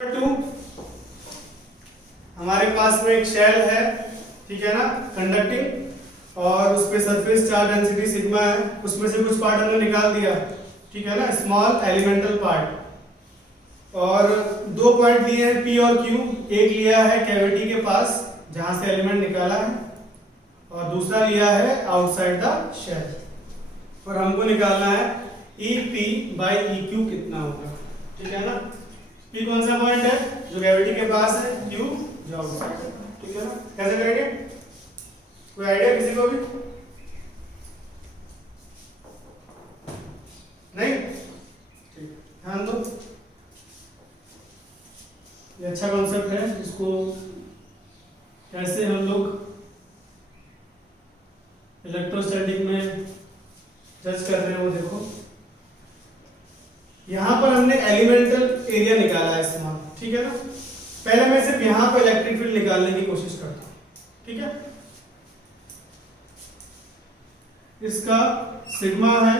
To हमारे पास में एक शेल है, ठीक है ना, कंडक्टिंग, और उस पे सरफेस चार्ज डेंसिटी सिग्मा है। उसमें से कुछ पार्ट हमने निकाल दिया, ठीक है ना, स्मॉल एलिमेंटल पार्ट। और दो पॉइंट लिए हैं पी और क्यू। एक लिया है कैविटी के पास जहां से एलिमेंट निकाला है, और दूसरा लिया है आउटसाइड द शेल। और हमको निकालना है E P by E Q कितना होगा, ठीक है ना। पी कौन सा पॉइंट है जो कैविटी के पास है, क्यू जो आउटसाइड है, ठीक है ना। कैसे करेंगे, कोई आइडिया किसी को भी? नहीं, ठीक, ध्यान दो, ये अच्छा कॉन्सेप्ट है। इसको कैसे हम लोग इलेक्ट्रोस्टैटिक में जज कर रहे हैं वो देखो। यहां पर हमने एलिमेंटल एरिया निकाला है इसमें, ठीक है ना। पहले मैं सिर्फ यहां पर इलेक्ट्रिक फील्ड निकालने की कोशिश करता हूं, ठीक है। इसका सिग्मा है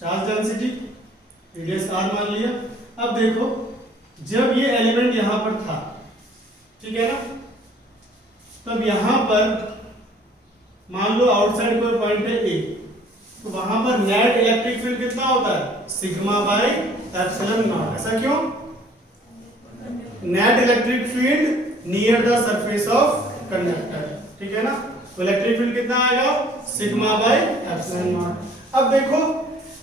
चार्ज डेंसिटी, रेडियस आर मान लिया। अब देखो, जब ये एलिमेंट यहां पर था, ठीक है ना, तब यहां पर मान लो आउटसाइड कोई पॉइंट है ए, तो वहां पर नेट इलेक्ट्रिक फील्ड कितना होता है, सिग्मा बाई एप्सिलॉन नॉट। ऐसा क्यों? Net electric field near the surface of conductor, ठीक है ना। तो इलेक्ट्रिक फील्ड कितना आएगा, सिग्मा बाई एप्सिलॉन नॉट। अब देखो,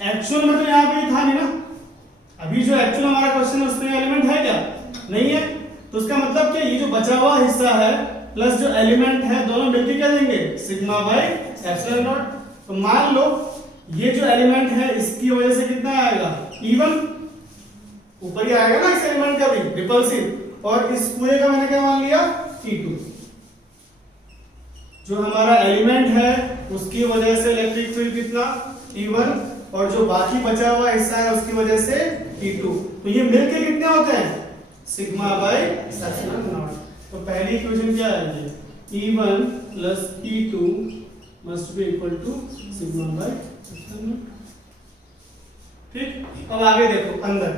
एक्चुअल में तो यहां पे था नहीं ना, अभी जो एक्चुअल हमारा क्वेश्चन है उसमें एलिमेंट है क्या, नहीं है। तो उसका मतलब क्या, ये जो बचा हुआ हिस्सा है प्लस जो एलिमेंट है, दोनों मिलकर क्या देंगे, सिग्मा बाई एप्सिलॉन नॉट। तो मान लो ये जो एलिमेंट है इसकी वजह से कितना आएगा, E1, ऊपर ही आएगा ना इस एलिमेंट का भी, रिपल्सिव। और इस पूरे का मैंने क्या मान लिया, E2। जो हमारा एलिमेंट है उसकी वजह से इलेक्ट्रिक फील्ड कितना, E1, और जो बाकी बचा हुआ हिस्सा है उसकी वजह से E2। तो ये मिलके कितने होते हैं, सिग्मा बाई एप्सिलॉन नॉट। तो पहली इक्वेशन क्या आएगी, E1 plus E2 must be equal to sigma by epsilon naught, ठीक। अब आगे देखो, अंदर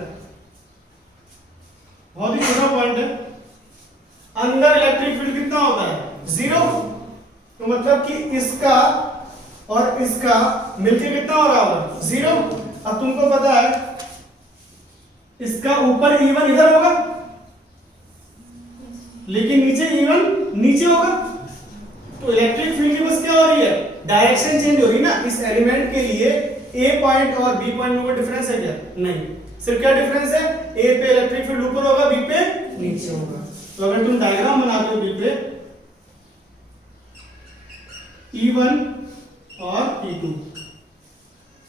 बहुत ही छोटा पॉइंट है, अंदर इलेक्ट्रिक फील्ड कितना होता है, 0। तो मतलब कि इसका और इसका मिलके कितना हो रहा होगा, 0। अब तुमको पता है इसका ऊपर E1 इधर होगा, लेकिन नीचे E1 नीचे होगा। तो इलेक्ट्रिक फील्ड की बस क्या हो रही है, डायरेक्शन चेंज हो रही है ना। इस एलिमेंट के लिए ए पॉइंट और बी पॉइंट में कोई डिफरेंस है क्या, नहीं। सिर्फ क्या डिफरेंस है, ए पे इलेक्ट्रिक फील्ड ऊपर होगा, बी पे नीचे होगा। तो अगर तुम डायग्राम बनाते हो बी पे, E1 और E2,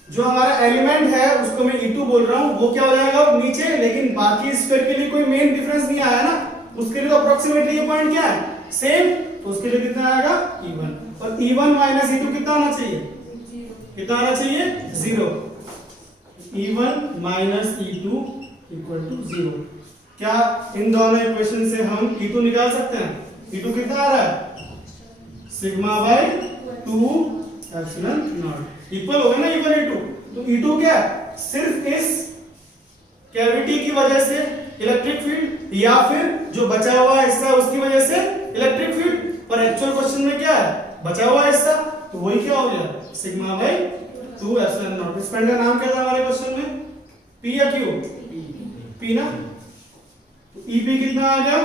जो हमारा एलिमेंट है उसको मैं E2 बोल रहा हूं, वो क्या हो जाएगा नीचे, लेकिन बाकी स्फीयर के लिए कोई मेन डिफरेंस नहीं आया ना, उसके लिए तो अप्रोक्सीमेटली ये पॉइंट क्या है, सेम। तो उसके लिए कितना आएगा, E1। और E1 माइनस E2 कितना होना चाहिए, कितना आना चाहिए, 0। E1 minus E2 equal to 0। क्या इन दोनों इक्वेशन से हम E2 निकाल सकते हैं? E2 कितना आ रहा है, sigma by 2 epsilon not, equal हो गया ना E1 E2। तो E2 क्या है, सिर्फ इस कैविटी की वजह से इलेक्ट्रिक फील्ड, या फिर जो बचा हुआ हिस्सा है उसकी वजह से इलेक्ट्रिक फील्ड। पर एक्चुअल क्वेश्चन में क्या है, बचा हुआ हिस्सा, तो वही क्या हो गया, सिग्मा बाई 2 एप्सिलॉन नॉट। इस पॉइंट का नाम क्या था हमारे क्वेश्चन में, P या Q, P ना। तो EP कितना आ गया,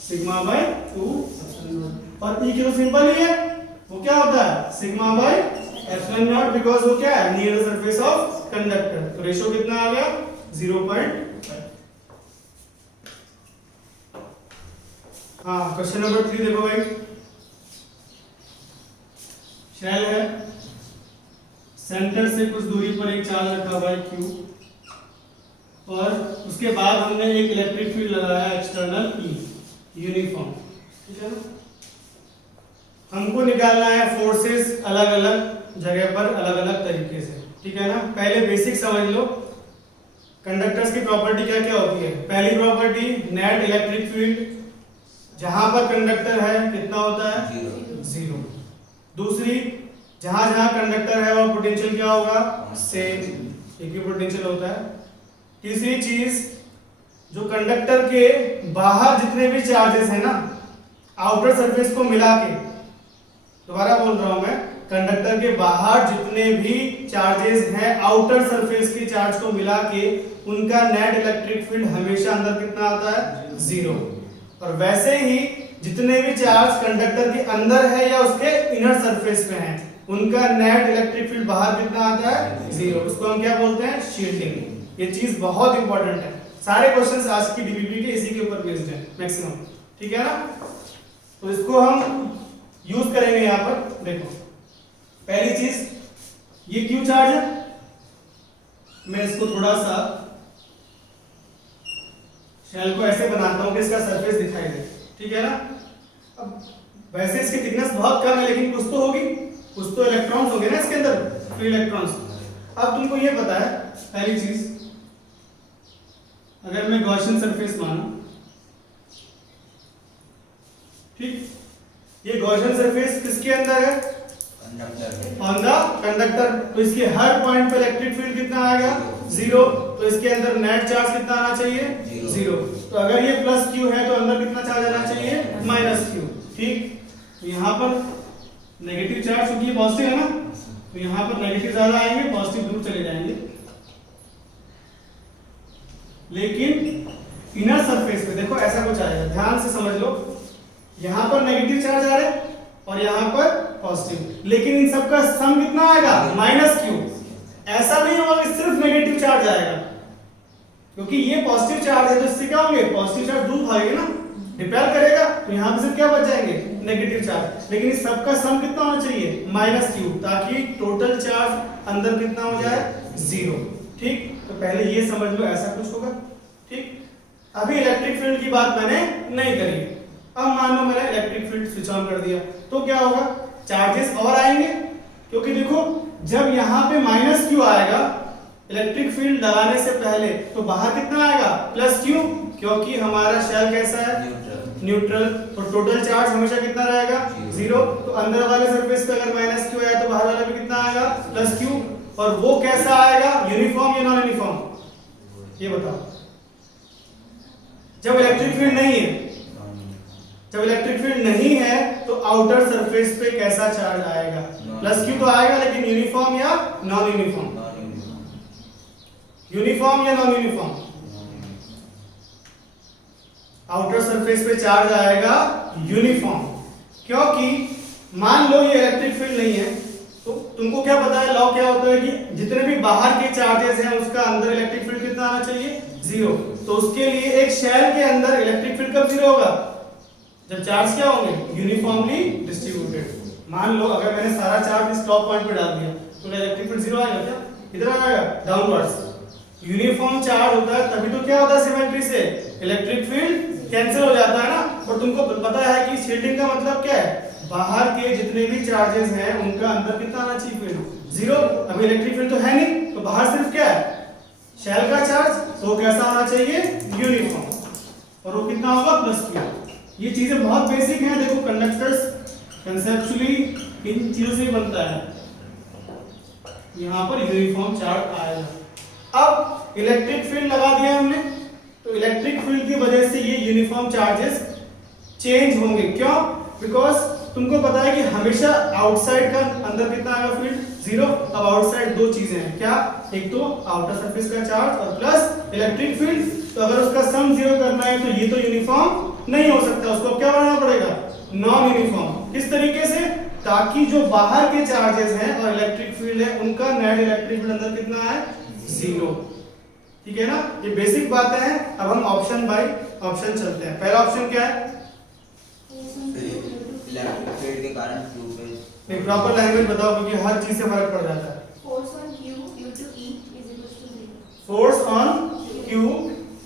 सिग्मा बाई 2 एप्सिलॉन नॉट। और E Q सिंपल ही है, वो क्या होता है, sigma by epsilon not, because वो क्या है, near the surface of conductor. तो रेशियो कितना आ गया, 0.5। हाँ, क्वेश्चन नंबर 3 देखो भाई। शेल है, सेंटर से कुछ दूरी पर एक चार्ज रखा हुआ है Q, और उसके बाद हमने एक इलेक्ट्रिक फील्ड लगाया एक्सटर्नल E, यूनिफॉर्म, ठीक है ना। हमको निकालना है फोर्सेस अलग अलग जगह पर अलग अलग तरीके से, ठीक है ना। पहले बेसिक समझ लो, कंडक्टर्स की प्रॉपर्टी क्या क्या होती है। पहली प्रॉपर्टी, नेट इलेक्ट्रिक फील्ड जहां पर कंडक्टर है कितना होता है, 0। दूसरी, जहां जहां कंडक्टर है वहां पोटेंशियल क्या होगा, सेम, एक ही पोटेंशियल होता है। तीसरी चीज, जो कंडक्टर के बाहर जितने भी चार्जेस हैं ना आउटर सरफेस को मिला के, दोबारा बोल रहा हूं मैं, कंडक्टर के बाहर जितने भी चार्जेस हैं आउटर सरफेस के चार्ज को मिला के उनका नेट इलेक्ट्रिक फील्ड हमेशा अंदर कितना आता है? 0। और वैसे ही जितने भी चार्ज कंडक्टर के अंदर है या उसके इनर सरफेस पे हैं उनका नेट इलेक्ट्रिक फील्ड बाहर कितना आता है? 0। उसको हम क्या बोलते हैं? शील्डिंग। ये चीज बहुत इंपॉर्टेंट है, सारे क्वेश्चंस आज की डीपीपी के इसी के ऊपर बेस्ड है मैक्सिमम, ठीक है ना? तो इसको हम यूज करेंगे यहां पर। देखो पहली चीज, ये क्यू चार्ज है, मैं इसको थोड़ा सा शेल को ऐसे बनाता हूं कि इसका सरफेस दिखाई दे, ठीक है ना? अब वैसे इसकी थिकनेस बहुत कम है लेकिन कुछ तो होगी, कुछ तो इलेक्ट्रॉन्स होंगे ना इसके अंदर, फ्री इलेक्ट्रॉन्स। अब तुमको ये पता है पहली चीज, अगर मैं गॉसियन सरफेस मानूं, ठीक, ये गॉसियन सरफेस किसके अंदर है? On the conductor. तो इसके हर पॉइंट पे इलेक्ट्रिक फील्ड कितना आएगा? 0। तो इसके अंदर नेट चार्ज कितना आना चाहिए? 0। तो अगर ये प्लस क्यू है तो अंदर कितना चार्ज आना चाहिए? माइनस क्यू, ठीक। तो यहाँ पर नेगेटिव चार्ज क्योंकि ये पॉजिटिव है ना, तो यहाँ पर नेगेटिव ज्यादा आएंगे, पॉजिटिव दूर चले जाएंगे। लेकिन इनर सरफेस पे देखो ऐसा कुछ आएगा, ध्यान से समझ लो। यहाँ पर नेगेटिव चार्ज आ रहे हैं और यहाँ पर पॉजिटिव, लेकिन इन सब का सम कितना आएगा? Minus Q. ऐसा नहीं होगा कि सिर्फ नेगेटिव चार्ज आएगा, क्योंकि ये पॉजिटिव चार्ज है तो इससे क्या होंगे? पॉजिटिव चार्ज दूर भागेगा ना, रिपेल करेगा, तो यहाँ पे सिर्फ क्या बच जाएंगे? Negative charge. लेकिन इस सब का सम कितना होना चाहिए? माइनस क्यू, ताकि टोटल चार्ज अंदर कितना हो जाए? 0, ठीक। तो पहले ये समझ लो ऐसा कुछ होगा, ठीक। अभी इलेक्ट्रिक फील्ड की बात मैंने नहीं करी। अब मान लो मैंने इलेक्ट्रिक फील्ड स्विच ऑन कर दिया तो क्या होगा? चार्जेस और आएंगे, क्योंकि देखो जब यहाँ पे माइनस क्यू आएगा इलेक्ट्रिक फील्ड लगाने से पहले, तो बाहर कितना आएगा? प्लस क्यू, क्योंकि हमारा शेल कैसा है? न्यूट्रल। तो टोटल चार्ज हमेशा कितना रहेगा? 0। तो अंदर वाले सरफेस पे अगर माइनस क्यू आया तो बाहर वाले पे कितना आएगा? Plus Q. और वो कैसा आएगा? यूनिफॉर्म या नॉन यूनिफॉर्म? ये बताओ। जब इलेक्ट्रिक फील्ड नहीं है, जब इलेक्ट्रिक फील्ड नहीं है तो आउटर सरफेस पे कैसा चार्ज आएगा? प्लस क्यू तो आएगा, लेकिन यूनिफॉर्म या नॉन यूनिफॉर्म? यूनिफॉर्म या नॉन यूनिफॉर्म? आउटर सरफेस पे चार्ज आएगा यूनिफॉर्म, क्योंकि मान लो ये इलेक्ट्रिक फील्ड नहीं है तो तुमको क्या पता है लॉ क्या होता है कि जितने भी बाहर के चार्जेस हैं उसका अंदर इलेक्ट्रिक फील्ड कितना आना चाहिए? 0। तो उसके लिए एक शेल के अंदर इलेक्ट्रिक फील्ड कब 0 होगा? जब चार्ज क्या होंगे? Uniformly distributed. मान लो अगर मैंने सारा चार्ज इस टॉप पॉइंट पे डाल दिया तो इलेक्ट्रिक फील्ड 0 आएगा क्या? किधर आएगा? डाउनवर्ड्स। यूनिफॉर्म चार्ज होता है तभी तो क्या होता है? सिमेट्री से इलेक्ट्रिक फील्ड कैंसिल हो जाता है ना। और तुमको पता है कि शील्डिंग का मतलब क्या है? बाहर के जितने भी चार्जेस हैं उनका अंदर कितना आना चाहिए? फील्ड 0। अभी इलेक्ट्रिक फील्ड तो है नहीं, तो बाहर सिर्फ क्या है? शेल का चार्ज। तो कैसा होना चाहिए? यूनिफॉर्म। और वो कितना होगा? Plus Q. ये चीजें बहुत बेसिक हैं। देखो कंडक्टर्स कंसेप्चुअली इन चीजों से ही बनता है। यहाँ पर यूनिफॉर्म चार्ज आएगा। अब इलेक्ट्रिक फील्ड लगा दिया हमने, तो इलेक्ट्रिक फील्ड की वजह से ये यूनिफॉर्म चार्जेस चेंज होंगे। क्यों? बिकॉज तुमको पता है कि हमेशा आउटसाइड का अंदर कितना आएगा? फील्ड 0। अब आउटसाइड दो चीजें हैं, क्या? एक तो आउटर सरफेस का चार्ज और प्लस इलेक्ट्रिक फील्ड। तो अगर उसका सम 0 करना है तो ये तो यूनिफॉर्म नहीं हो सकता, उसको क्या बनाना पड़ेगा? Non uniform. किस तरीके से? ताकि जो बाहर के चार्जेस हैं और इलेक्ट्रिक फील्ड है उनका नेट इलेक्ट्रिक फील्ड अंदर कितना है? 0। ठीक है ना? ये बेसिक बातें हैं। अब हम ऑप्शन बाय ऑप्शन चलते हैं। पहला ऑप्शन क्या है? इलेक्ट्रिक फील्ड के कारण क्यू पे एक प्रॉपर लैंग्वेज बताओ, क्योंकि हर चीज से फर्क पड़ जाता है। Force on Q due to E is equal to 0. Force on Q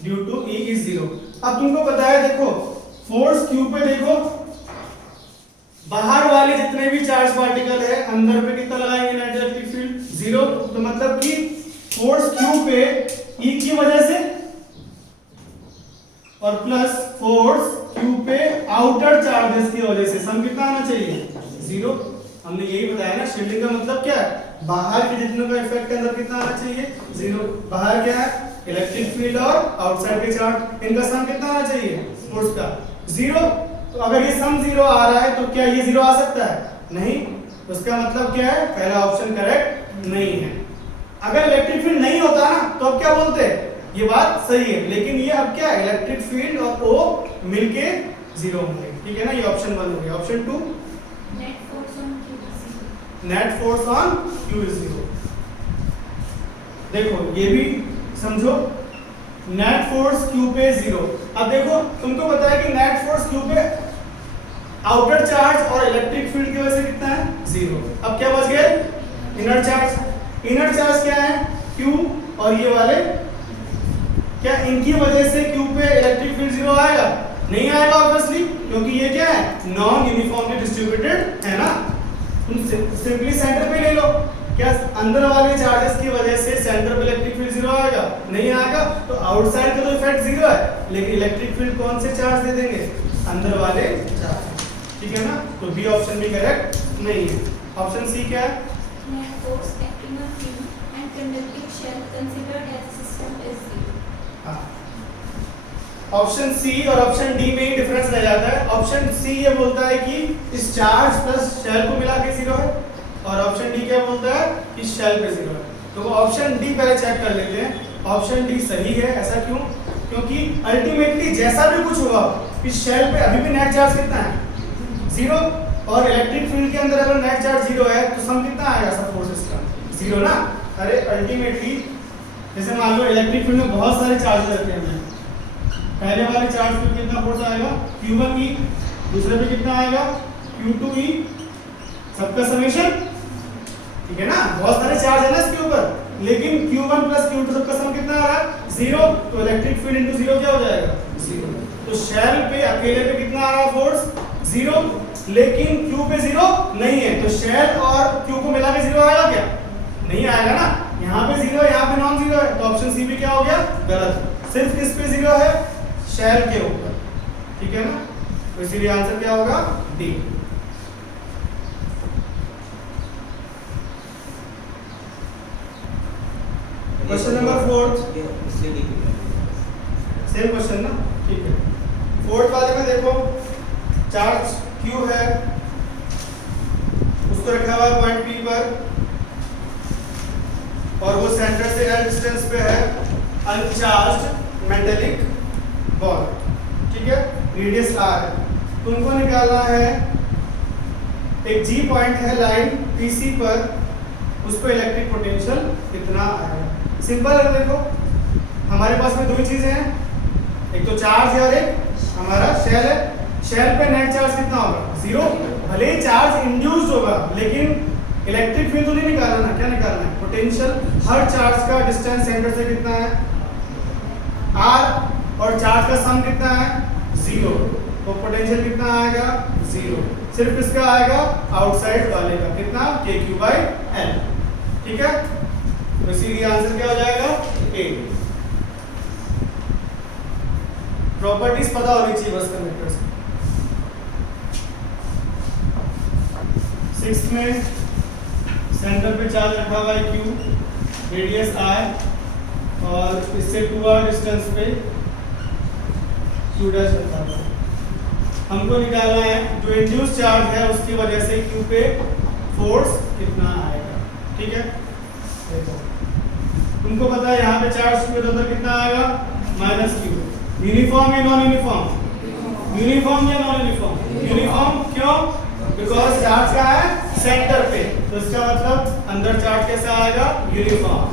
due to E is 0। अब तुमको पता है, देखो फोर्स Q पे देखो, बाहर वाले जितने भी चार्ज पार्टिकल है अंदर पे कितना लगाएंगे नेट इलेक्ट्रिक फील्ड? 0। तो मतलब कि फोर्स Q पे E की वजह से और प्लस फोर्स Q पे आउटर चार्जेस की वजह से सम कितना आना चाहिए? 0। हमने यही बताया ना, शील्डिंग का मतलब क्या है? बाहर के जितने का इफेक्ट अंदर कितना आना चाहिए? 0। बाहर क्या है? इलेक्ट्रिक फील्ड और आउटसाइड के चार्ज, इनका सम कितना आना चाहिए फोर्स का 0। तो अगर ये सम 0 आ रहा है तो क्या ये 0 आ सकता है? नहीं। उसका मतलब क्या है? पहला ऑप्शन करेक्ट नहीं है। अगर इलेक्ट्रिक फील्ड नहीं होता ना तो अब क्या बोलते हैं? ये बात सही है, लेकिन ये अब क्या है, इलेक्ट्रिक फील्ड और O मिलके 0 होंगे, ठीक है ना। ये ऑप्शन 1 हो गया। Option 2 Net force on Q is 0. Net force on Q is 0। देखो ये भी समझो, नेट फोर्स Q पे 0। अब देखो तुमको पता है कि नेट फोर्स Q पे आउटर चार्ज और इलेक्ट्रिक फील्ड की वजह से कितना है 0। अब क्या बच गए? Inner charge. इनर चार्ज क्या है? Q और ये वाले, क्या इनकी वजह से Q पे इलेक्ट्रिक फील्ड 0 आएगा? नहीं आएगा ऑब्वियसली, क्योंकि ये क्या है, नॉन यूनिफॉर्मली डिस्ट्रीब्यूटेड है ना। तुम सिंपली सेंटर पे ले लो, क्या अंदर वाले चार्जेस की वजह से सेंटर पे इलेक्ट्रिक फील्ड 0 आएगा? नहीं आएगा। तो आउटसाइड का तो इफेक्ट 0 है, लेकिन इलेक्ट्रिक फील्ड कौन से चार्ज दे देंगे? अंदर वाले चार्ज, ठीक है ना। तो बी ऑप्शन भी करेक्ट नहीं है। ऑप्शन सी क्या है? Net force acting on film and conducting shell considered as a system is 0. हाँ, ऑप्शन सी और ऑप्शन डी में ही डिफरेंस रह जाता है। ऑप्शन सी ये बोलता है कि इस चार्ज प्लस शेल को मिला के 0 है, और ऑप्शन डी क्या बोलता है कि शेल पे 0 है। तो ऑप्शन डी पहले चेक कर लेते हैं। ऑप्शन डी सही है। ऐसा क्यों? क्योंकि अल्टीमेटली जैसा भी कुछ होगा, इस शेल पे अभी भी नेट चार्ज कितना है 0, और इलेक्ट्रिक फील्ड के अंदर अगर नेट चार्ज 0 है तो सम कितना आएगा सब फोर्सेस का 0 ना। अरे अल्टीमेटली जैसे मान लो इलेक्ट्रिक फील्ड में बहुत सारे चार्ज रहते हैं, पहले वाले चार्ज पे कितना फोर्स आएगा Q1E, दूसरे पे कितना आएगा Q2E, सबका समेशन, ठीक है ना। बहुत सारे चार्ज है ना इसके ऊपर, लेकिन Q1 प्लस Q2 सबका सम कितना आ रहा है 0। तो इलेक्ट्रिक फील्ड इनटू 0 क्या हो जाएगा 0। तो शेल पे अकेले पे कितना आ रहा है फोर्स 0, लेकिन Q पे 0 नहीं है, तो शेल और Q को मिला के 0 आएगा क्या? नहीं आएगा ना। यहाँ पे 0 है, यहाँ पे नॉन 0 है, तो ऑप्शन सी भी क्या हो गया गलत। सिर्फ किस पे 0 है? शेल के ऊपर, ठीक है ना। तो इसीलिए आंसर क्या होगा D. Question number 4, same question ना, ठीक है। 4th वाले में देखो, चार्ज Q है, उसको रखा हुआ है पॉइंट P पर, और वो सेंटर से L डिस्टेंस पे है, अनचार्ज्ड मेटेलिक बॉल, ठीक है। रेडियस R है। तुमको निकालना है एक G पॉइंट है लाइन PC पर, उस पर इलेक्ट्रिक पोटेंशियल कितना आएगा। सिंपल है, देखो हमारे पास में दो ही चीजें हैं, एक तो चार्ज है और एक हमारा शेल है। शेल पे नेट चार्ज कितना होगा 0, भले ही चार्ज इंड्यूस्ड होगा, लेकिन इलेक्ट्रिक फील्ड तो नहीं निकालना ना, क्या निकालना है पोटेंशियल। हर चार्ज का डिस्टेंस सेंटर से कितना है R, और चार्ज का सम कितना है 0, तो पोटेंशियल कितना आएगा 0। सिर्फ किसका आएगा आउटसाइड वाले का, कितना KQ/L, ठीक है। तो इसीलिए आंसर क्या हो जाएगा A। प्रॉपर्टीज पता होनी चाहिए बस कंडक्टर्स। 6th में सेंटर पे चार्ज रखा हुआ है Q, रेडियस I, और इससे 2r डिस्टेंस पे Q डैश रखा हुआ है। हमको निकालना है जो इंड्यूस चार्ज है उसकी वजह से Q पे फोर्स कितना आएगा, ठीक है। देखो तुमको पता है यहाँ पे चार्ज Q के अंदर कितना आएगा -Q। यूनिफॉर्म या नॉन यूनिफॉर्म? यूनिफॉर्म या नॉन यूनिफॉर्म? यूनिफॉर्म। क्यों? बिकॉज चार्ज का है सेंटर पे, तो इसका मतलब अंदर चार्ज कैसा आएगा यूनिफॉर्म।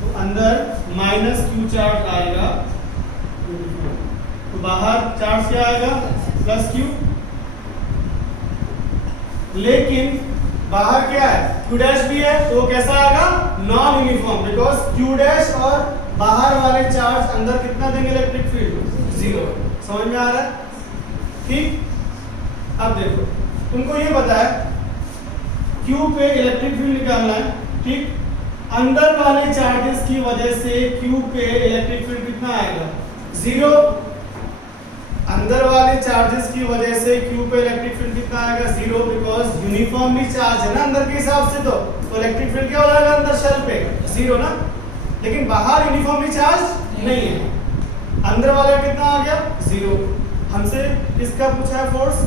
तो अंदर -Q चार्ज आएगा, तो बाहर चार्ज क्या आएगा +Q। लेकिन बाहर क्या है Q डैश भी है, तो कैसा आएगा non uniform, because Q dash और बाहर वाले चार्ज अंदर कितना देंगे इलेक्ट्रिक फील्ड 0। समझ में आ रहा है? ठीक। अब देखो तुमको ये पता है Q पे इलेक्ट्रिक फील्ड निकालना है, ठीक। अंदर वाले चार्जेस की वजह से Q पे इलेक्ट्रिक फील्ड कितना आएगा 0। अंदर वाले चार्जेस की वजह से Q पे इलेक्ट्रिक फील्ड कितना आएगा 0, बिकॉज यूनिफॉर्मली चार्ज है ना अंदर के हिसाब से, तो इलेक्ट्रिक फील्ड क्या हो जाएगा अंदर शेल पे 0 ना। लेकिन बाहर यूनिफॉर्मली चार्ज नहीं है। अंदर वाला कितना आ गया 0। हमसे किसका पूछा है फोर्स,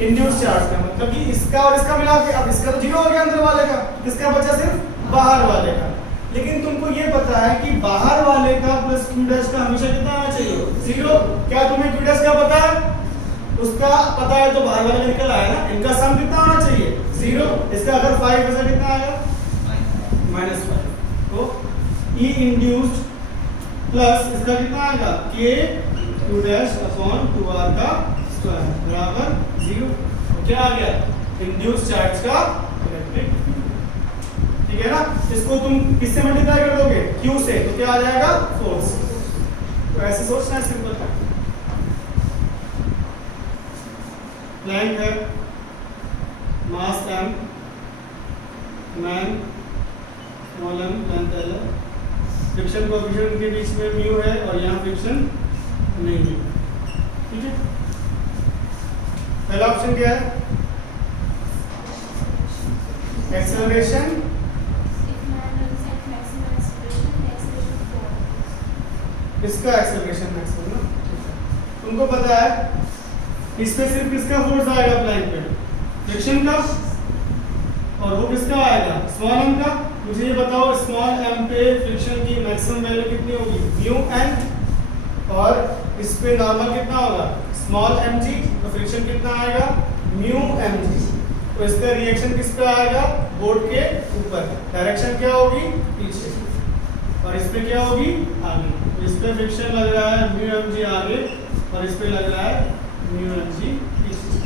इंड्यूस चार्ज का, मतलब कि इसका और इसका मिला के, अब इसका तो 0 हो गया अंदर वाले का, किसका बचा सिर्फ बाहर वाले का। लेकिन तुमको ये पता है कि बाहर वाले का प्लस क्यू डैश का हमेशा कितना आना चाहिए 0। क्या तुम्हें क्यू डैश का पता है, उसका पता है तो बाहर वाले निकल आया ना, इनका सम कितना होना चाहिए 0। इसका अगर 5 ऐसा कितना आएगा -5। तो E इंड्यूस्ड प्लस इसका कितना आएगा k Q dash upon 2r का स्क्वायर बराबर 0। तो क्या आ गया इंड्यूस्ड चार्ज का इलेक्ट्रिक फील्ड। ठीक है ना, इसको तुम किससे मल्टीप्लाई कर दोगे q से, तो क्या आ जाएगा फोर्स। तो ऐसे सोचना है, सिंपल है। प्लैंक है, मास m, man small m, length l है, फ्रिक्शन कोएफिशिएंट के बीच में म्यू है और यहाँ फ्रिक्शन नहीं है। ठीक है, पहला ऑप्शन क्या है, एक्सेलरेशन इसका एक्सेलरेशन मैक्सिमम ना, तुमको पता है इस पे सिर्फ किसका फोर्स आएगा प्लैंक पे, फ्रिक्शन का, और वो किसका आएगा स्मॉल m का। मुझे ये बताओ स्मॉल m पे फ्रिक्शन की मैक्सिमम वैल्यू कितनी होगी म्यू n, और इस पे नॉर्मल कितना होगा स्मॉल mg, तो फ्रिक्शन कितना आएगा म्यू mg। तो इसका रिएक्शन किस पे आएगा बोर्ड के ऊपर, डायरेक्शन क्या होगी पीछे, और इस पे क्या होगी आगे। तो इस पे फ्रिक्शन लग रहा है म्यू mg आगे, और इस पे लग रहा है म्यू mg पीछे।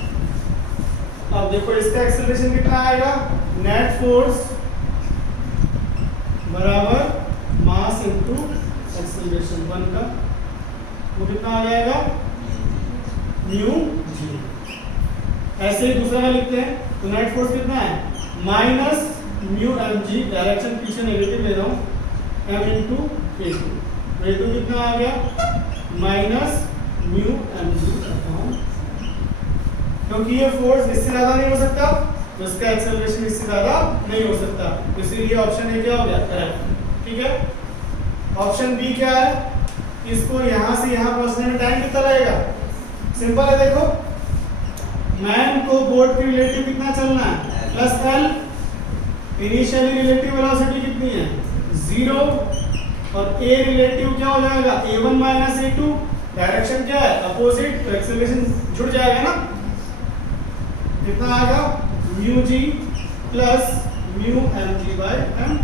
अब देखो इसका एक्सेलरेशन कितना आएगा, नेट फोर्स बराबर मास इनटू एक्सेलरेशन 1 का, वो कितना आ जाएगा म्यू जी। ऐसे ही दूसरा में लिखते हैं, तो नेट फोर्स कितना है minus mu m g, direction पीछे नेगेटिव ले रहा हूँ, m into k two, k two कितना आ गया माइनस म्यू एम जी, क्योंकि ये फोर्स इससे ज्यादा नहीं हो सकता, तो इसका एक्सेलरेशन इससे ज्यादा नहीं हो सकता, तो इसीलिए ऑप्शन ए क्या हो गया करेक्ट। ठीक है, ऑप्शन बी क्या है, इसको यहां से यहां पहुंचने में टाइम कितना लगेगा, सिंपल है। देखो मैन को बोर्ड की रिलेटिव कितना चलना है plus L, initially relative velocity कितनी है 0, और ए रिलेटिव क्या हो जाएगा a1 माइनस a2, डायरेक्शन क्या है अपोजिट, तो एक्सेलरेशन जुड़ जाएगा ना, कितना आएगा mu g plus mu m g by m.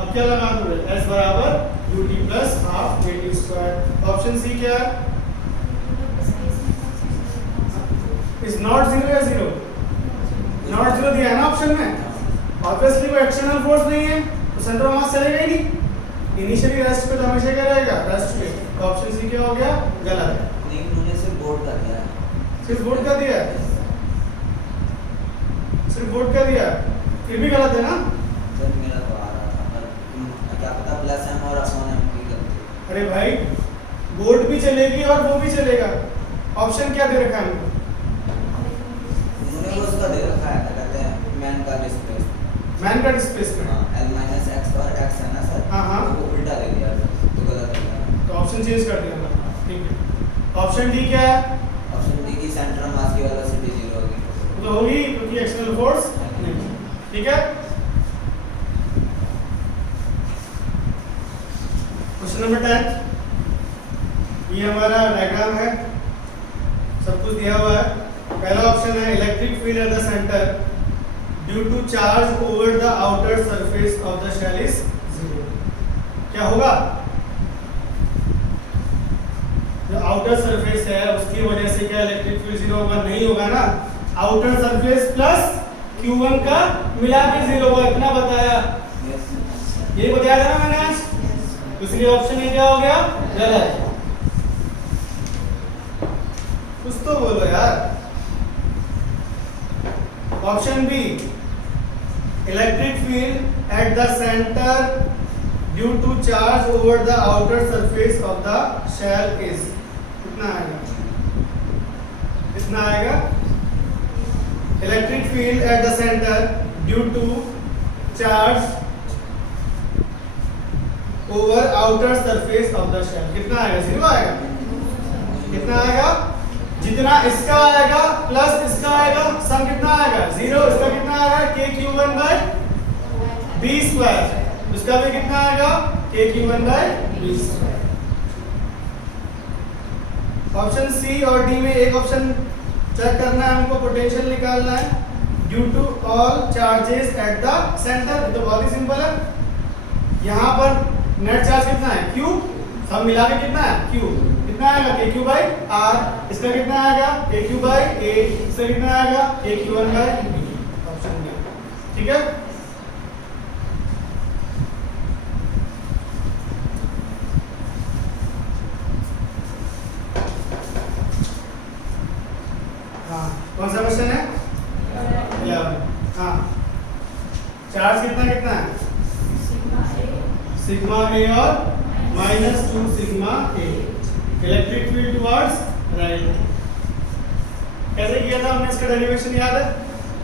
अब क्या लगा दोगे एस बराबर u t plus half a t square. Option C क्या है, इज नॉट 0 या 0, नॉट 0 दिया है ना ऑप्शन में, ऑब्वियसली वो एक्सटर्नल फोर्स नहीं है, तो सेंटर ऑफ मास चलेगा ही नहीं, इनिशियली रेस्ट पे तो हमेशा क्या रहेगा रेस्ट पे। तो ऑप्शन सी क्या हो गया गलत है। नहीं, उन्होंने सिर्फ बोर्ड का दिया है, सिर्फ बोर्ड का दिया है, सिर्फ बोर्ड का दिया, फिर भी गलत है ना। सर मेरा तो आ रहा था, पर क्या पता प्लस एम और अपॉन एम की गलती। अरे भाई बोर्ड भी चलेगी और वो भी चलेगा, ऑप्शन क्या दे रखा है हमको, उन्होंने वो उसका दे रखा है, क्या कहते हैं मैन का डिस्प्लेसमेंट, मैन का डिस्प्लेसमेंट, हाँ l माइनस एक्स और x है ना सर, हाँ, हाँ। तो वो उल्टा दे दिया सर, तो गलत हो गया। तो ऑप्शन चेंज कर दिया ना, ठीक है। ऑप्शन डी क्या है, ऑप्शन डी की सेंटर ऑफ मास की वेलोसिटी 0 होगी, तो होगी क्योंकि एक्सटर्नल फोर्स नहीं, ठीक है। क्वेश्चन नंबर 10, ये हमारा डायग्राम है, सब कुछ दिया हुआ है। पहला ऑप्शन है electric field at the centre due to charge over the outer surface of the shell is 0। क्या होगा, जो आउटर सरफेस है उसकी वजह से क्या इलेक्ट्रिक फील्ड 0 होगा, नहीं होगा ना, आउटर सरफेस प्लस q1 का मिला के 0 होगा, इतना बताया, ये बताया था ना मैंने आज, इसलिए ऑप्शन ए क्या हो गया गलत। कुछ तो बोलो यार। Option B electric field at the centre due to charge over the outer surface of the shell is, कितना आएगा, कितना आएगा, electric field at the centre due to charge over outer surface of the shell. कितना आएगा? 0 आएगा। कितना आएगा? जितना इसका आएगा प्लस इसका आएगा, सम कितना आएगा? 0। इसका कितना आएगा? KQ1/B²। इसका भी कितना आएगा? KQ1/B²। ऑप्शन सी और डी में एक ऑप्शन चेक करना है हमको, पोटेंशियल निकालना है। Due to all charges at the centre, तो बहुत ही सिंपल है। यहाँ पर नेट चार्ज कितना है? Q। सब मिला के कितना है? Q। कितना आएगा? KQ/R। इसका कितना आएगा? KQ/A। इसका कितना आएगा? KQ1/B। Option B. ठीक है। हाँ, कौन सा क्वेश्चन है? 11। हाँ, चार्ज कितना कितना है? सिग्मा ए और -2 sigma a. Electric field towards right. कैसे किया था हमने? इसका डेरिवेशन याद है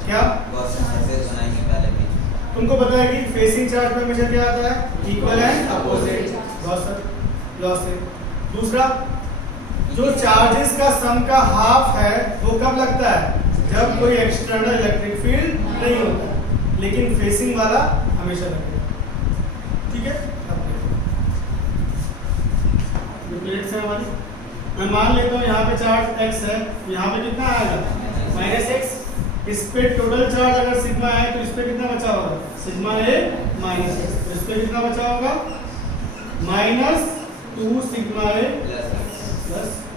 क्या? बनाएंगे पहले भी। तुमको पता है कि फेसिंग चार्ज में हमेशा क्या आता है? इक्वल एंड अपोजिट लॉस है। दूसरा, जो चार्जेस का सम का हाफ है वो कब लगता है? जब कोई एक्सटर्नल इलेक्ट्रिक फील्ड नहीं होता, लेकिन फेसिंग वाला हमेशा लगेगा। ठीक है। प्लेट्स है हमारी, मैं मान लेता हूँ यहाँ पे चार्ज x है, यहाँ पे कितना आएगा? -x। इस पे टोटल चार्ज अगर सिग्मा है तो इस पे कितना बचा होगा? सिग्मा ए -x। इस पे कितना बचा होगा? -2 सिग्मा ए प्लस x।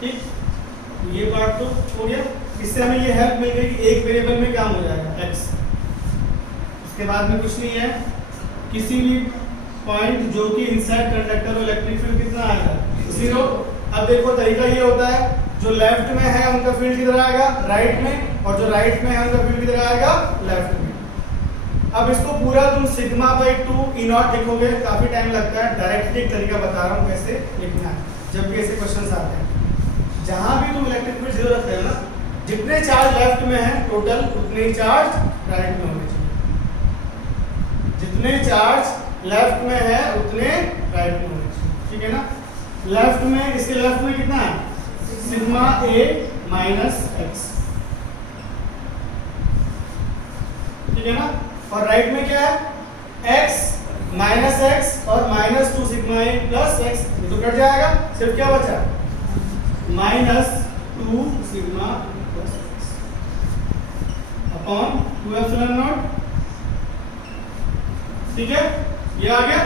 ठीक, ये पार्ट तो हो गया। इससे हमें ये हेल्प मिल गई कि एक वेरिएबल में क्या हो जाएगा? x। उसके बाद में कुछ नहीं है, किसी भी पॉइंट जो कि इनसाइड कंडक्टर और इलेक्ट्रिक फील्ड कितना आएगा? 0। अब देखो तरीका ये होता है, जो लेफ्ट में है उनका फील्ड किधर आएगा? राइट में, और जो राइट में है उनका फील्ड किधर आएगा? लेफ्ट में। अब इसको पूरा तुम सिग्मा/2 E0 लिखोगे, काफी टाइम लगता है। डायरेक्टली एक तरीका बता रहा हूँ कैसे लिखना है जब भी ऐसे क्वेश्चंस आते हैं। जहां भी तुम इलेक्ट्रिक फील्ड 0 रखते हो ना, जितने चार्ज लेफ्ट में है टोटल, उतने ही चार्ज राइट में होने चाहिए। जितने चार्ज लेफ्ट में है उतने राइट में होने चाहिए। ठीक है ना। लेफ्ट में, इसके लेफ्ट में कितना है? सिग्मा ए -x। ठीक है ना। और राइट में क्या है? x -x और -2 सिग्मा ए प्लस x। ये तो कट जाएगा, सिर्फ क्या बचा? -2 sigma plus x upon 2 epsilon naught. ठीक है, ये आ गया।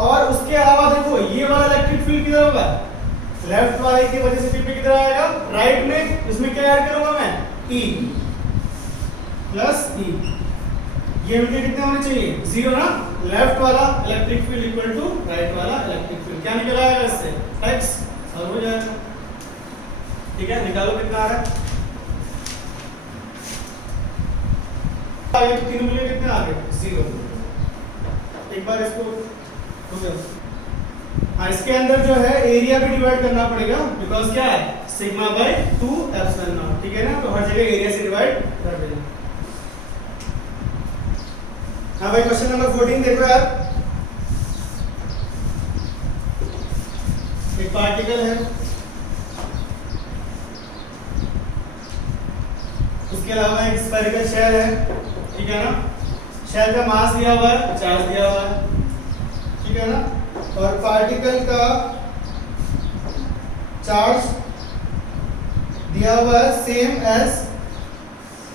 और उसके अलावा देखो, ये वाला इलेक्ट्रिक फील्ड किधर होगा? लेफ्ट वाले की वजह से फील्ड किधर आएगा? राइट में। इसमें क्या ऐड करूंगा मैं? E plus E। ये मिलके कितने होने चाहिए? 0 ना। लेफ्ट वाला electric field equal to right वाला इलेक्ट्रिक फील्ड। क्या निकल आएगा इससे? x। और हो जाएगा। ठीक है, निकालो कितना आ रहा है। आगे तो तीनों मिले कितने आ गए? 0। एक बार इसको हो गया। हाँ, इसके अंदर जो है एरिया भी डिवाइड करना पड़ेगा, बिकॉज क्या है? सिग्मा/2 एप्सिलॉन नॉट। ठीक है ना। तो हर जगह एरिया से डिवाइड कर देना। हाँ भाई, क्वेश्चन नंबर 14 देखो यार। एक पार्टिकल है, उसके अलावा एक स्फेरिकल शेल है। ठीक है ना। शेल का मास दिया हुआ है, चार्ज दिया हुआ है। ठीक है ना। और पार्टिकल का चार्ज दिया हुआ है सेम एज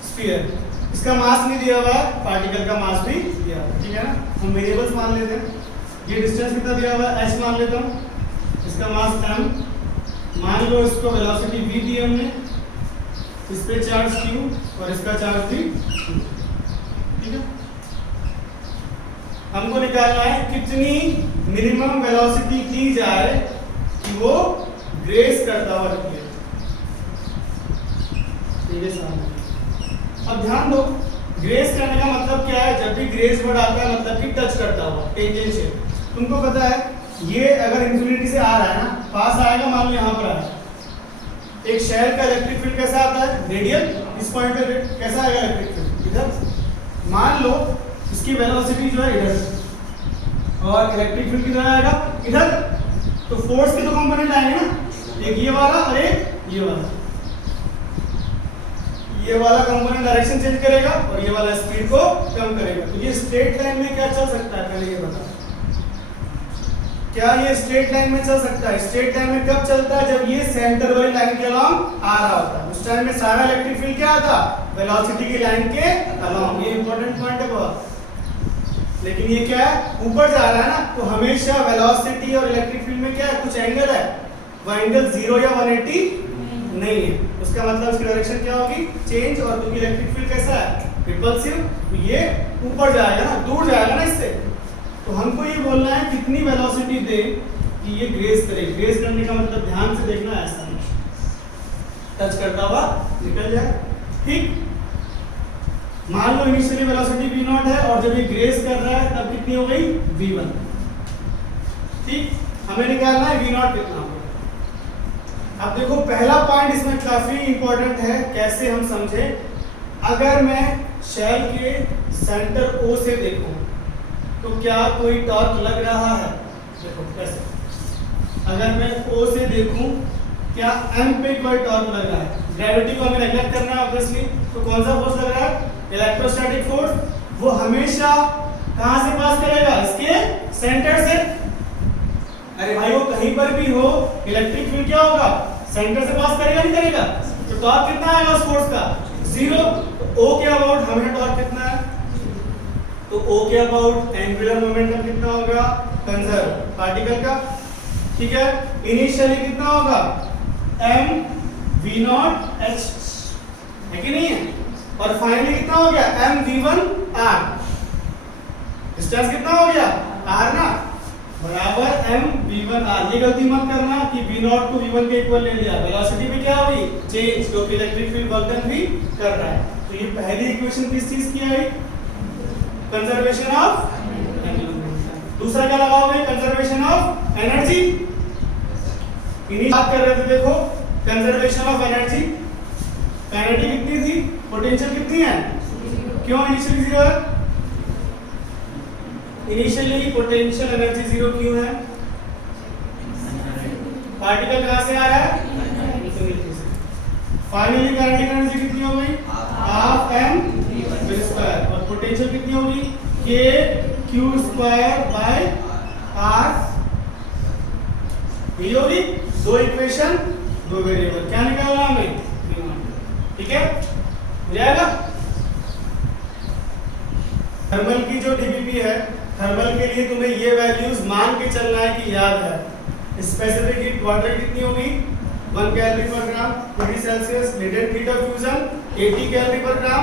स्फीयर। इसका मास नहीं दिया हुआ है, पार्टिकल का मास भी दिया हुआ है। ठीक है ना। हम वेरिएबल्स मान लेते हैं। ये डिस्टेंस कितना दिया हुआ है? h मान लेता हूँ। इसका मास m मान लो। इसको वेलोसिटी v दी हमने, इस पे चार्ज q और इसका चार्ज भी q। ठीक है। हमको निकालना है कितनी मिनिमम वेलोसिटी की जाए कि वो ग्रेस करता हुआ निकले। ठीक है साहब। अब ध्यान दो, ग्रेस करने का मतलब क्या है? जब भी ग्रेस वर्ड आता है मतलब कि टच करता हुआ, टेंजेंशियल। तुमको पता है ये अगर इंफिनिटी से आ रहा है ना, पास आएगा, मान लो यहाँ पर आया। एक शेल का इलेक्ट्रिक फील्ड कैसा आता है? रेडियल। इस पॉइंट पे कैसा आएगा इलेक्ट्रिक फील्ड? इधर। मान लो इसकी वेलोसिटी जो है इधर, और इलेक्ट्रिक फील्ड किधर आएगा, इधर। तो फोर्स के दो कंपोनेंट आएंगे ना, एक ये वाला और एक ये वाला। ये वाला कंपोनेंट डायरेक्शन चेंज करेगा और ये वाला स्पीड को कम करेगा। तो ये स्ट्रेट लाइन में क्या चल सकता है, पहले ये बताओ, क्या ये स्ट्रेट लाइन में चल सकता है? स्ट्रेट लाइन में कब चलता है, जब ये सेंटर वाली लाइन के अलोंग आ रहा होता है। उस टाइम में सारा इलेक्ट्रिक फील्ड क्या आता, वेलोसिटी की लाइन के अलोंग। ये इंपॉर्टेंट पॉइंट है बहुत। लेकिन ये क्या है, ऊपर जा रहा है ना, तो हमेशा वेलोसिटी और इलेक्ट्रिक फील्ड में क्या है, कुछ एंगल है। वो एंगल 0 या 180 नहीं है। उसका मतलब इसकी डायरेक्शन क्या होगी, चेंज। और क्योंकि इलेक्ट्रिक फील्ड कैसा है, रिपल्सिव, तो ये ऊपर जाएगा ना, दूर जाएगा ना इससे। तो हमको ये बोलना है कितनी वेलोसिटी दे कि ये ग्रेस करे। ग्रेस करने का मतलब ध्यान से देखना, ऐसा टच करता हुआ निकल जाए, ठीक। मान लो इनिशियली वेलोसिटी v0 है और जब ये ग्रेस कर रहा है तब कितनी हो गई, v1, ठीक। हमें निकालना है v0 कितना होगा। अब देखो पहला पॉइंट इसमें काफी इंपॉर्टेंट है, कैसे हम समझे। अगर मैं शेल के सेंटर O से देखूं तो क्या कोई टॉर्क लग रहा है, देखो कैसे। अगर मैं O से देखूं, क्या M पे कोई टॉर्क लग रहा है। ग्रेविटी को हमें नेगलेक्ट करना है ऑब्वियसली, तो कौन सा फोर्स लग रहा है, इलेक्ट्रोस्टैटिक फोर्स। वो हमेशा कहां से पास करेगा, इसके सेंटर से। अरे भाई वो कहीं पर भी हो, इलेक्ट्रिक फील्ड क्या होगा, सेंटर से पास करेगा, नहीं करेगा। तो टॉर्क कितना आएगा उस फोर्स का, 0। तो O के अबाउट हमें टॉर्क कितना है, तो O के अबाउट एंगुलर मोमेंटम कितना होगा, कंजर्व पार्टिकल का, ठीक है। इनिशियली कितना होगा, m v0 h, है कि नहीं है। और फाइनली कितना हो गया, m v1 r। डिस्टेंस कितना हो गया, r ना, बराबर m v1 r। ये गलती मत करना कि v0 को v1 के इक्वल ले लिया। वेलोसिटी में क्या हुई, चेंज, क्योंकि इलेक्ट्रिक फील्ड वर्क डन भी कर रहा है। तो ये पहली इक्वेशन किस चीज की आई, कंजर्वेशन ऑफ एनर्जी। दूसरा क्या लगाओगे, कंजर्वेशन ऑफ एनर्जी। इन्हीं बात कर रहे थे, देखो कंजर्वेशन ऑफ एनर्जी। एनर्जी कितनी थी, पोटेंशियल कितनी है, क्यों इनिशियली 0 है। इनिशियली पोटेंशियल एनर्जी 0 क्यों है, पार्टिकल कहां से आ रहा है, फाइनली काइनेटिक एनर्जी कितनी हो गई, हाफ m v स्क्वायर। और पोटेंशियल कितनी होगी, k q square by r। ये होगी दो इक्वेशन, दो वेरिएबल। क्या निकालना हमें, ठीक है, हो जाएगा। थर्मल की जो डीबीपी है, थर्मल के लिए तुम्हें ये वैल्यूज मान के चलना है कि याद है। स्पेसिफिक हीट क्वार्टर कितनी होगी, 1 कैलोरी पर ग्राम, 20 Celsius. Latent heat of fusion 80 calorie पर ग्राम,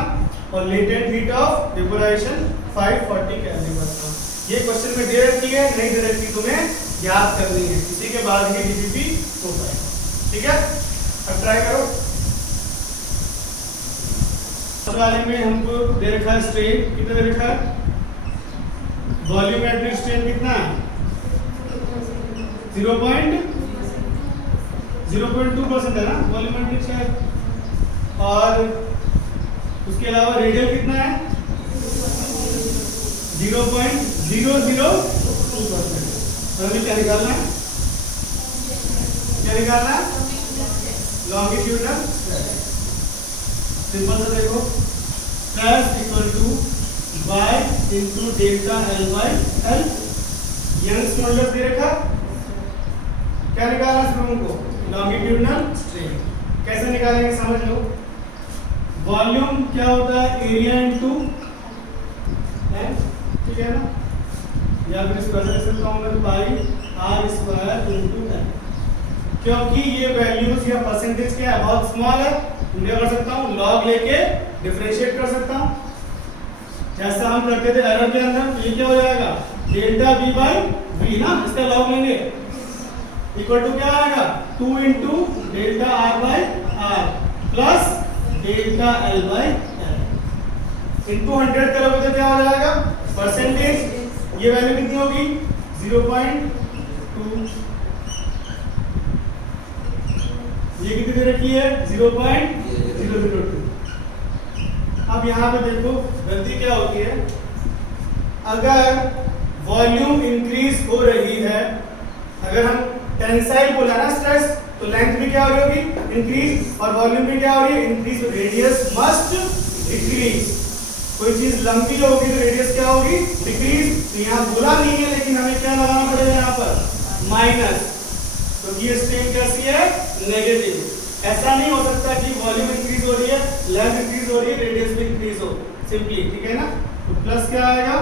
और latent heat of vaporisation 540 calorie पर ग्राम। ये क्वेश्चन में दे रखी है, नहीं दे रखी, तुम्हें याद करनी है। इसी के बाद ही डीबीपी हो पाएगा, ठीक है। अब ट्राई करो। इस वाले में हमको दे रखा है स्ट्रेन, कितना दे रखा है, वॉल्यूमेट्रिक स्ट्रेन कितना है, 0.02% है ना वॉल्यूमेट्रिक शायद। और उसके अलावा रेडियल कितना है, 0.002%। और हमें क्या निकालना है, क्या निकालना है, लॉन्गिट्यूडनल। सिंपल सा देखो, stress equal to y into delta l by l। Young's modulus दे रखा, क्या निकालना है हमको, लॉन्गिट्यूडनल स्ट्रेन। कैसे निकालेंगे समझ लो। वॉल्यूम क्या होता है, एरिया इनटू l, ठीक है ना, या फिर इसको ऐसे लिख सकता हूं मैं, पाई r स्क्वायर इनटू l। क्योंकि ये वैल्यूज या परसेंटेज क्या है, बहुत स्मॉल है, मैं कर सकता हूं लॉग लेके डिफरेंशिएट कर सकता हूं, जैसा हम करते थे एरर के अंदर। तो ये क्या हो जाएगा, डेल्टा v बाई v ना, इसका लॉग लेंगे, इक्वल टू क्या आएगा, 2 into delta r by r plus delta l by l into 100 करोगे तो क्या हो जाएगा, परसेंटेज। ये वैल्यू कितनी होगी, 0.2। ये कितनी दे रखी है, 0.002। अब यहाँ पे देखो गलती क्या होती है, अगर वॉल्यूम इंक्रीज हो रही है। अगर हम टेंसाइल बोला ना स्ट्रेस, तो लेंथ भी क्या हो रही होगी, इंक्रीज, और वॉल्यूम भी क्या हो रही है, इंक्रीज। Radius must decrease. कोई चीज लंबी होगी तो रेडियस क्या होगी, डिक्रीज। तो यहाँ बोला नहीं है, लेकिन हमें क्या लगाना पड़ेगा यहाँ पर, माइनस, क्योंकि ये स्ट्रेन कैसी है, नेगेटिव। ऐसा नहीं हो सकता कि वॉल्यूम इंक्रीज हो रही है, लेंथ इंक्रीज हो रही है, रेडियस भी इंक्रीज हो, सिंपली, ठीक है ना। तो प्लस क्या आएगा,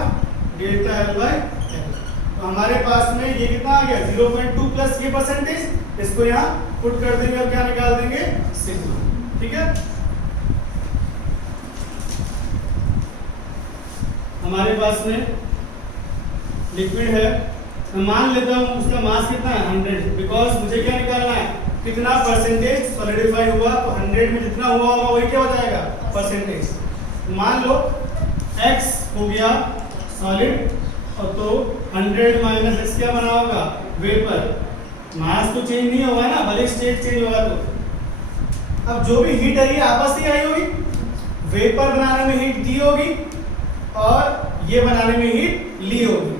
डेल्टा एल बाय एल। तो हमारे पास में ये कितना आ गया, 0.2 प्लस ये परसेंटेज, इसको यहाँ पुट कर देंगे और क्या निकाल देंगे, सिग्मा, ठीक है। हमारे पास में लिक्विड है, मैं मान लेता हूँ उसका मास कितना है, 100, बिकॉज मुझे क्या निकालना है, कितना परसेंटेज सॉलिडिफाई हुआ। तो 100 में जितना हुआ होगा वही क्या हो जाएगा, परसेंटेज। तो मान लो x हो गया सॉलिड, और तो 100 माइनस x क्या बना होगा, वेपर। मास तो चेंज नहीं होगा ना, भले स्टेट चेंज होगा। तो अब जो भी हीट आई है आपस में आई होगी, वेपर बनाने में हीट दी होगी और ये बनाने में हीट ली होगी।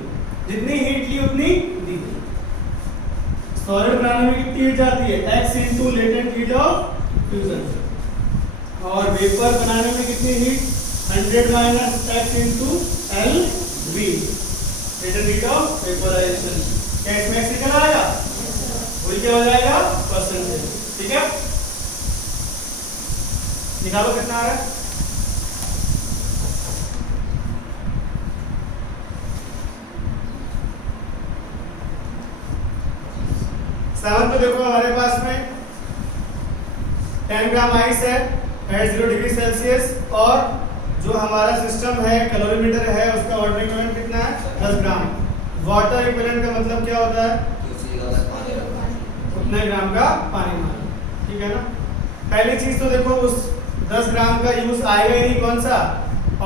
जितनी हीट ली उतनी दी। सॉलिड बनाने में कितनी हीट जाती है, x into latent heat of fusion, और वेपर बनाने में कितनी heat, 100 minus x into L V, latent heat of vaporisation. क्या इसमें x निकल आएगा, वही क्या हो जाएगा, परसेंटेज, ठीक है। निकालो कितना आ रहा है, सेवन पे देखो हमारे पास में 10 ग्राम आइस है एट 0 डिग्री सेल्सियस, और जो हमारा सिस्टम है कैलोरीमीटर है उसका वाटर इक्विवेलेंट कितना है, 10 ग्राम। वाटर इक्विवेलेंट का मतलब क्या होता है, उतने ग्राम का पानी माना, ठीक है ना। पहली चीज तो देखो उस 10 ग्राम का यूज आएगा ही नहीं, कौन सा,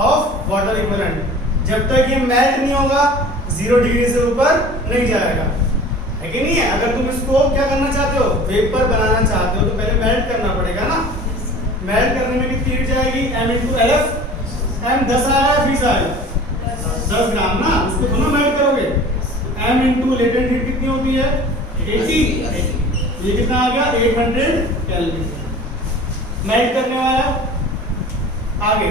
ऑफ वाटर इक्विवेलेंट। जब तक ये मेल्ट नहीं होगा 0 डिग्री से ऊपर नहीं जाएगा, है कि नहीं है। अगर तुम इसको क्या करना चाहते हो, वेपर बनाना चाहते हो, तो पहले मेल्ट करना पड़ेगा ना। मेल्ट करने में कितनी हीट जाएगी, m into L F. m 10 आ रहा है, 20 आएगा, 10 ग्राम ना, उसको दोनों मेल्ट करोगे। m इंटू लेटेंट हीट कितनी होती है, 80। ये कितना आ गया, 800 केल्विन। मेल्ट करने वाला आगे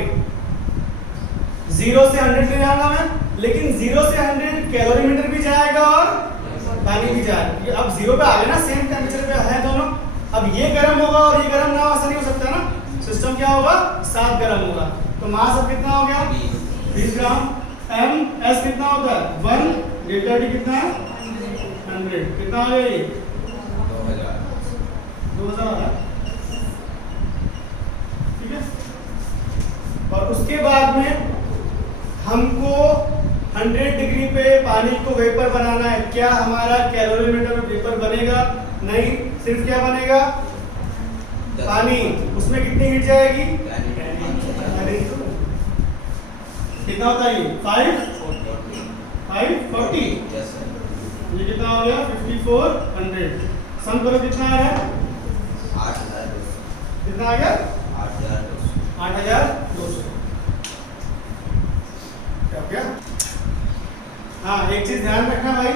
0 से 100 ले जाऊंगा मैं, लेकिन 0 से 100 कैलोरीमीटर भी जाएगा और पानी भी जाएगा। ये अब 0 पे आ गया ना, सेम टेम्परेचर पे है दोनों। अब ये गर्म होगा और ये गर्म ना हो, ऐसा नहीं हो सकता ना। सिस्टम क्या होगा, साथ गर्म होगा। तो मास अब कितना हो गया, 20 ग्राम। m s कितना होता है, 1, डेल्टा टी कितना है, 100। कितना आ गया ये, 2000 आ रहा है, ठीक है। और उसके बाद में हमको 100 डिग्री पे पानी को वेपर बनाना है। क्या हमारा कैलोरीमीटर में वेपर बनेगा, नहीं, सिर्फ क्या बनेगा, पानी। उसमें कितनी हीट जाएगी, कितना होता है ये, 540। ये कितना हो गया, 5400। सम करो कितना आ रहा है, 8000। कितना आ गया, 8200। क्या, हाँ एक चीज ध्यान रखना भाई,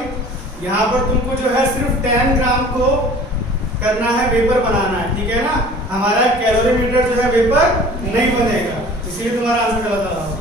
यहाँ पर तुमको जो है सिर्फ 10 ग्राम को करना है, वेपर बनाना है, ठीक है ना। हमारा कैलोरीमीटर जो है वेपर नहीं बनेगा, इसलिए तुम्हारा आंसर गलत आ रहा होगा।